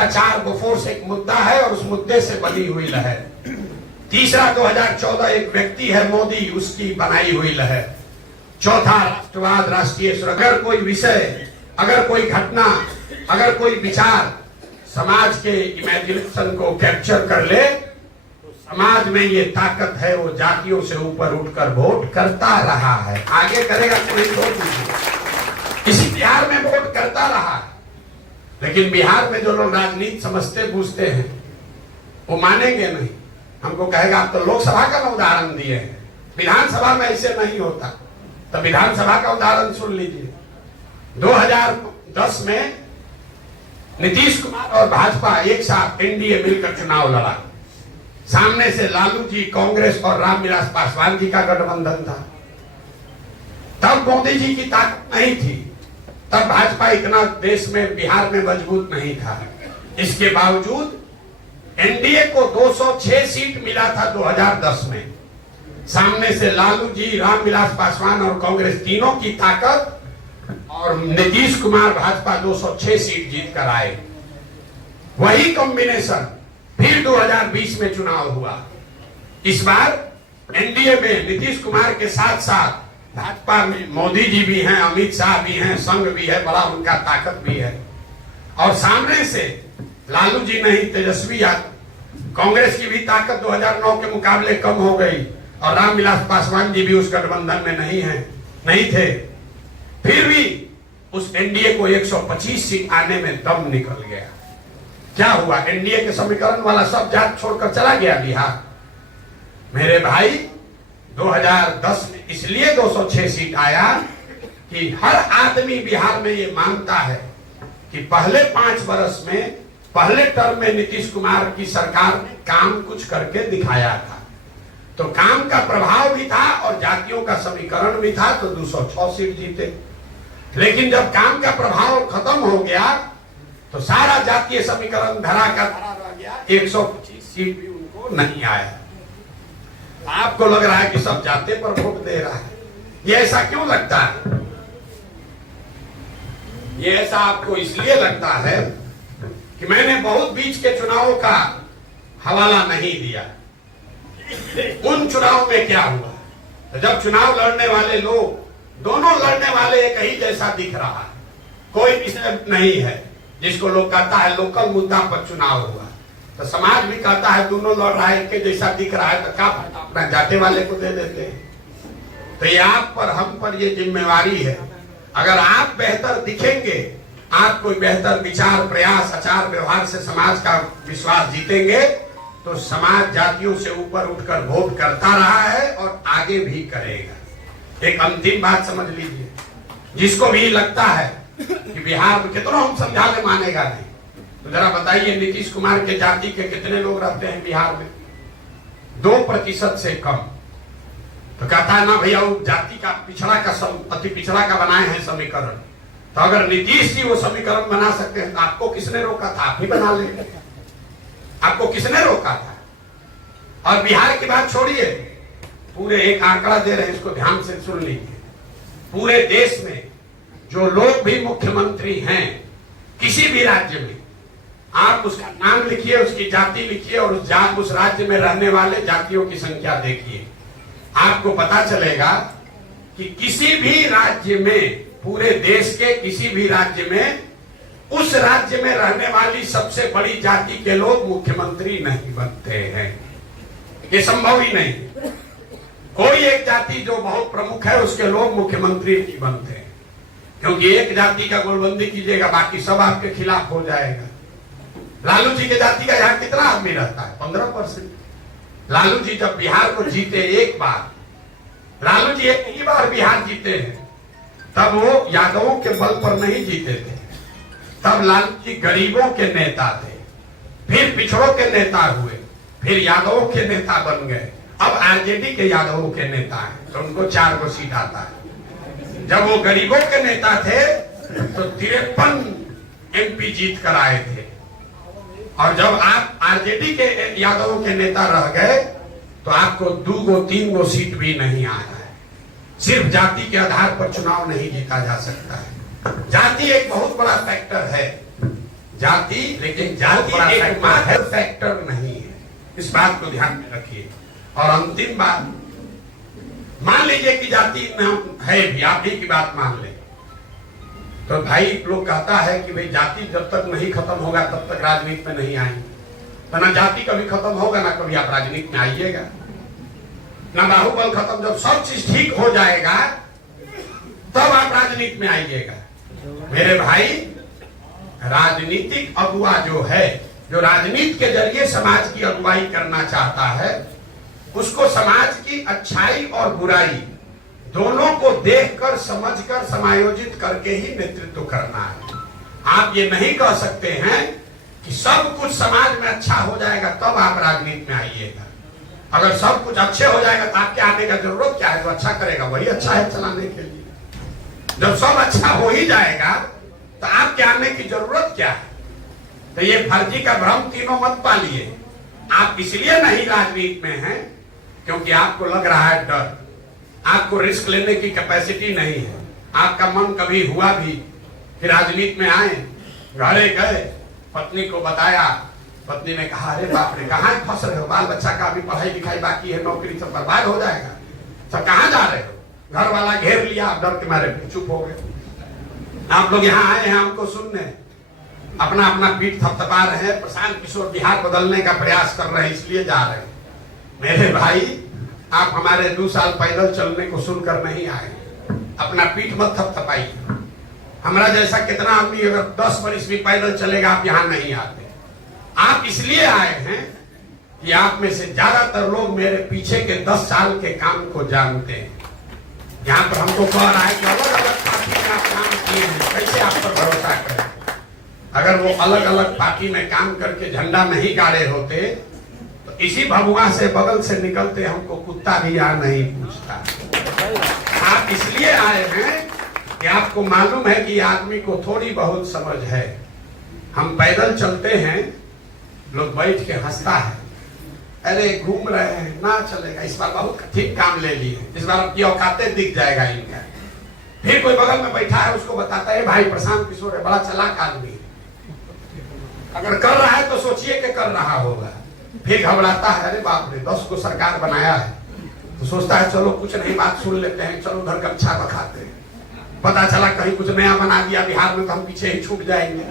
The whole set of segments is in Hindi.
भ्रष्टाचार बोफोर्स एक मुद्दा है और उस मुद्दे से बनी हुई लहर। तीसरा 2014 एक व्यक्ति है मोदी, उसकी बनाई हुई लहर। चौथा राष्ट्रवाद, राष्ट्रीय सुरक्षा। अगर कोई विषय, अगर कोई घटना, अगर कोई विचार समाज के इमेजिनेशन को कैप्चर कर ले तो समाज में ये ताकत है, वो जातियों से ऊपर उठकर वोट करता रहा है। आगे करेगा कोई वोट, इसी बिहार में वोट करता रहा है। लेकिन बिहार में जो लोग राजनीति समझते बूझते हैं वो मानेंगे नहीं। हमको कहेगा आप तो लोकसभा का ना उदाहरण दिए हैं, विधानसभा में ऐसे नहीं होता। तो विधानसभा का उदाहरण सुन लीजिए। 2010 में नीतीश कुमार और भाजपा एक साथ एनडीए मिलकर चुनाव लड़ा। सामने से लालू जी, कांग्रेस और रामविलास पासवान जी का गठबंधन था। तब मोदी जी की ताकत नहीं थी, तब भाजपा इतना देश में, बिहार में मजबूत नहीं था। इसके बावजूद एनडीए को 206 सीट मिला था 2010 में। सामने से लालू जी, रामविलास पासवान और कांग्रेस तीनों की ताकत, और नीतीश कुमार भाजपा 206 सीट जीत कर आए। वही कॉम्बिनेशन फिर 2020 में चुनाव हुआ। इस बार एनडीए में नीतीश कुमार के साथ साथ भाजपा में मोदी जी भी हैं, अमित शाह भी हैं, संघ भी है, बड़ा उनका ताकत भी है। और सामने से लालू जी नहीं, तेजस्वी यादव। कांग्रेस की भी ताकत 2009 के मुकाबले कम हो गई और रामविलास पासवान जी भी उस गठबंधन में नहीं थे। फिर भी उस एनडीए को 125 सीट आने में दम निकल गया। क्या हुआ? एनडीए के समीकरण वाला सब जात छोड़कर चला गया बिहार। मेरे भाई 2010 में इसलिए 206 सीट आया कि हर आदमी बिहार में ये मानता है कि पहले 5 वर्ष में, पहले टर्म में नीतीश कुमार की सरकार ने काम कुछ करके दिखाया था। तो काम का प्रभाव भी था और जातियों का समीकरण भी था, तो 206 सीट जीते। लेकिन जब काम का प्रभाव खत्म हो गया तो सारा जातीय समीकरण धरा का धरा रह गया। 125 सीट भी उनको नहीं आया। आपको लग रहा है कि सब जाते पर वोट दे रहा है। ये ऐसा क्यों लगता है? ये ऐसा आपको इसलिए लगता है कि मैंने बहुत बीच के चुनावों का हवाला नहीं दिया। उन चुनाव में क्या हुआ? तो जब चुनाव लड़ने वाले लोग, दोनों लड़ने वाले एक ही जैसा दिख रहा है, कोई विषय नहीं है जिसको लोग कहता है लोकल मुद्दा पर चुनाव हुआ, तो समाज भी कहता है दोनों लड़ रहा है, एक जैसा दिख रहा है, तो क्या अपना जाते वाले को दे देते हैं। तो ये आप पर, हम पर ये जिम्मेवारी है। अगर आप बेहतर दिखेंगे, आप कोई बेहतर विचार, प्रयास, आचार व्यवहार से समाज का विश्वास जीतेंगे, तो समाज जातियों से ऊपर उठकर वोट करता रहा है और आगे भी करेगा। एक अंतिम बात समझ लीजिए, जिसको भी लगता है कि बिहार में कितना हम समझा ले मानेगा नहीं, तो जरा बताइए नीतीश कुमार के जाति के कितने लोग रहते हैं बिहार में? 2% से कम। तो कहता है ना भैया वो जाति का पिछड़ा का, अति पिछड़ा का बनाए हैं समीकरण। तो अगर नीतीश जी वो समीकरण बना सकते हैं तो आपको किसने रोका था? आप ही बना लेंगे। आपको किसने रोका था? और बिहार की बात छोड़िए, पूरे एक आंकड़ा दे रहे हैं, इसको ध्यान से सुन लीजिए। पूरे देश में जो लोग भी मुख्यमंत्री हैं किसी भी राज्य में, आप उसका नाम लिखिए, उसकी जाति लिखिए और उस राज्य में रहने वाले जातियों की संख्या देखिए। आपको पता चलेगा कि किसी भी राज्य में, पूरे देश के किसी भी राज्य में, उस राज्य में रहने वाली सबसे बड़ी जाति के लोग मुख्यमंत्री नहीं बनते हैं। ये संभव ही नहीं। कोई एक जाति जो बहुत प्रमुख है उसके लोग मुख्यमंत्री नहीं बनते, क्योंकि एक जाति का गोलबंदी कीजिएगा, बाकी सब आपके खिलाफ हो जाएगा। लालू जी के जाति का यहाँ कितना आदमी रहता है? 15%। लालू जी जब बिहार को जीते एक बार, लालू जी एक ही बार बिहार जीते हैं, तब वो यादवों के बल पर नहीं जीते थे। तब लालू जी गरीबों के नेता थे, फिर पिछड़ों के नेता हुए, फिर यादवों के नेता बन गए। अब आरजेडी के यादवों के नेता हैं, तो उनको 4 गो सीट आता है। जब वो गरीबों के नेता थे तो 53 एमपी जीत कर आए थे, और जब आप आरजेडी के यादवों के नेता रह गए तो आपको 2 गो 3 गो सीट भी नहीं आया है। सिर्फ जाति के आधार पर चुनाव नहीं जीता जा सकता है। जाति एक बहुत बड़ा फैक्टर है। जाति, लेकिन जाति एकमात्र फैक्टर नहीं है, इस बात को ध्यान में रखिए। और अंतिम बात, मान लीजिए कि जाति है भी, आप ही की बात मान ले, तो भाई लोग कहता है कि भाई जाति जब तक नहीं खत्म होगा तब तक राजनीति में नहीं आएंगे। तो ना जाति कभी खत्म होगा ना कभी आप राजनीति में आइएगा, ना बाहुबल खत्म। जब सब चीज ठीक हो जाएगा तब आप राजनीति में आइएगा। मेरे भाई, राजनीतिक अगुवा जो है, जो राजनीति के जरिए समाज की अगुवाई करना चाहता है, उसको समाज की अच्छाई और बुराई दोनों को देखकर समझकर समायोजित करके ही नेतृत्व करना है। आप ये नहीं कह सकते हैं कि सब कुछ समाज में अच्छा हो जाएगा तब आप राजनीति में आइएगा। अगर सब कुछ अच्छे हो जाएगा तो आपके आने का जरूरत क्या है? जो अच्छा करेगा वही अच्छा है चलाने के लिए। जब सब अच्छा हो ही जाएगा तो आपके आने की जरूरत क्या है? तो ये फर्जी का भ्रम तीनों मत पालिए। आप इसलिए नहीं राजनीति में हैं क्योंकि आपको लग रहा है डर, आपको रिस्क लेने की कैपेसिटी नहीं है, आपका मन कभी हुआ भी कि राजनीति में आए। घरे गए, पत्नी को बताया, पत्नी ने कहा अरे बाप रे कहाँ फंस रहे हो, बाल बच्चा का अभी पढ़ाई लिखाई बाकी है, नौकरी सब बर्बाद हो जाएगा, सब कहाँ जा रहे हो? घर वाला घेर लिया, आप डर के मारे चुप हो गए। आप लोग यहाँ आए हैं हमको सुनने, अपना अपना पीठ थपथपा रहे हैं, प्रशांत किशोर बिहार बदलने का प्रयास कर रहे हैं इसलिए जा रहे हैं। मेरे भाई, आप हमारे 2 साल पैदल चलने को सुनकर नहीं आए, अपना पीठ मत थपथपाइए। हमारा जैसा कितना आदमी अगर 10 वर्ष भी पैदल चलेगा आप यहाँ नहीं आते। आप इसलिए आए हैं कि आप में से ज्यादातर लोग मेरे पीछे के 10 साल के काम को जानते हैं। यहाँ पर हमको कह रहा है कि अलग अलग पार्टी में आप काम किए हैं, कैसे आप पर भरोसा करें? अगर वो अलग अलग पार्टी में काम करके झंडा नहीं गाड़े होते तो इसी भभुआ से बगल से निकलते हमको कुत्ता भी यहाँ नहीं पूछता। आप इसलिए आए हैं कि आपको मालूम है कि आदमी को थोड़ी बहुत समझ है। हम पैदल चलते हैं, लोग बैठ के हंसता है, अरे घूम रहे हैं ना चलेगा, इस बार बहुत ठीक काम ले लिए, इस बार आपकी औकातें दिख जाएगा इनका। फिर कोई बगल में बैठा है उसको बताता है भाई प्रशांत किशोर है, बड़ा चालाक आदमी, अगर कर रहा है तो सोचिए कि कर रहा होगा। फिर घबराता है, अरे बाप रे 10 को सरकार बनाया है, तो सोचता है चलो कुछ नहीं बात सुन लेते हैं, चलो उधर गमछा बखाते हैं। पता चला कहीं कुछ नया बना दिया बिहार में तो हम पीछे ही छूट जाएंगे।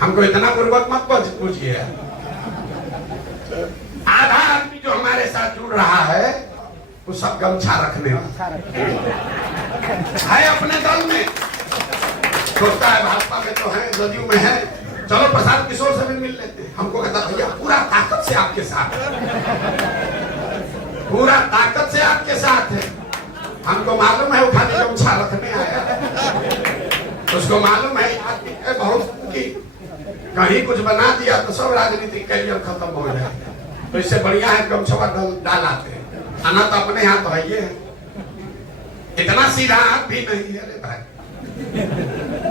हमको इतना पूर्वक मत पूछिए। आधा आदमी जो हमारे साथ जुड़ रहा है वो सब गमछा रखने वाला है अपने दल में, सोचता है भाजपा में तो है, जदयू में है, चलो प्रशांत किशोर से भी मिल लेते हैं। हमको कहता भैया पूरा ताकत से आपके साथ है, पूरा ताकत से आपके साथ है। हमको मालूम है वो खाली गमछा रखने आया, उसको मालूम है बहुत कि कहीं कुछ बना दिया तो सब राजनीतिक कैरियर खत्म हो जाएगा, तो इससे बढ़िया है गमछा डाल आते हैं। आना तो अपने यहाँ तो है, ये इतना सीधा आप भी नहीं है रे भाई,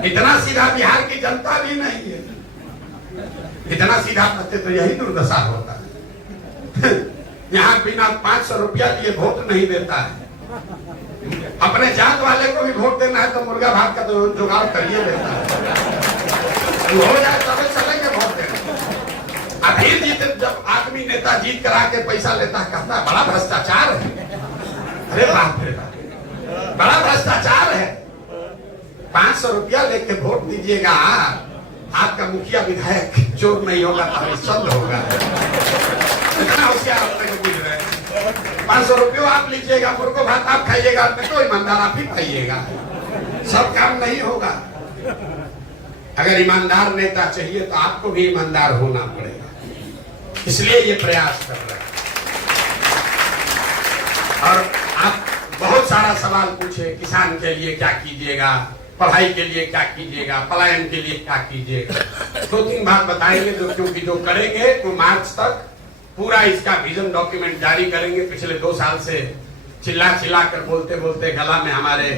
इतना सीधा बिहार की जनता भी नहीं है। इतना सीधा करते तो यही दुर्दशा होता है। यहाँ बिना 500 रुपया लिए वोट नहीं देता है। अपने जात वाले को भी वोट देना है तो मुर्गा भात का तो जुगाड़ करिए देता है, हो जाए तभी चलेंगे वोट देना। अभी जीत जब आदमी नेता जीत करा के पैसा लेता है, कहता है बड़ा भ्रष्टाचार है। अरे बाप रे बाप, बड़ा भ्रष्टाचार है। 500 रुपया लेके वोट दीजिएगा, आपका मुखिया विधायक चोर नहीं होगा तो हरिश्चंद्र होगा। इतना होशियार अपने को बुझ रहे हैं। 500 रुपये आप लीजिएगा, मुर्गो भात आप खाइएगा, तो ईमानदार आप ही खाइएगा, सब काम नहीं होगा। अगर ईमानदार नेता चाहिए तो आपको भी ईमानदार होना पड़ेगा, इसलिए ये प्रयास कर रहे हैं। और आप बहुत सारा सवाल पूछे, किसान के लिए क्या कीजिएगा, पढ़ाई के लिए क्या कीजिएगा, पलायन के लिए क्या कीजिएगा। 2-3 बात बताएंगे जो, क्योंकि जो करेंगे वो मार्च तक पूरा इसका विजन डॉक्यूमेंट जारी करेंगे। पिछले 2 साल से चिल्ला चिल्ला कर बोलते बोलते गला में हमारे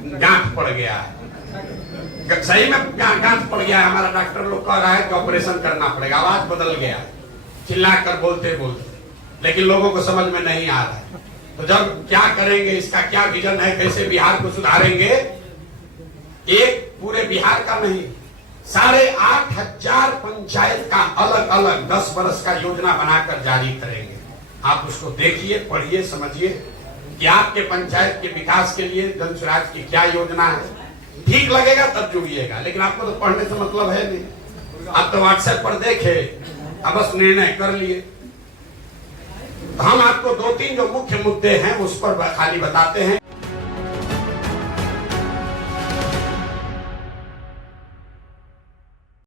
गांठ पड़ गया है, सही में गांठ पड़ गया है। हमारा डॉक्टर लोग कह रहा है कि ऑपरेशन करना पड़ेगा, आवाज बदल गया, चिल्ला कर बोलते बोलते, लेकिन लोगों को समझ में नहीं आ रहा है। तो जब क्या करेंगे, इसका क्या विजन है, कैसे बिहार को सुधारेंगे, एक पूरे बिहार का नहीं, 8,500 पंचायत का अलग अलग 10 वर्ष का योजना बनाकर जारी करेंगे। आप उसको देखिए, पढ़िए, समझिए कि आपके पंचायत के विकास के लिए जन स्वराज की क्या योजना है। ठीक लगेगा तब जुड़िएगा, लेकिन आपको तो पढ़ने से मतलब है नहीं। आप तो व्हाट्सएप पर देखे, अब बस निर्णय कर लिए। हम आपको 2-3 जो मुख्य मुद्दे हैं उस पर खाली बताते हैं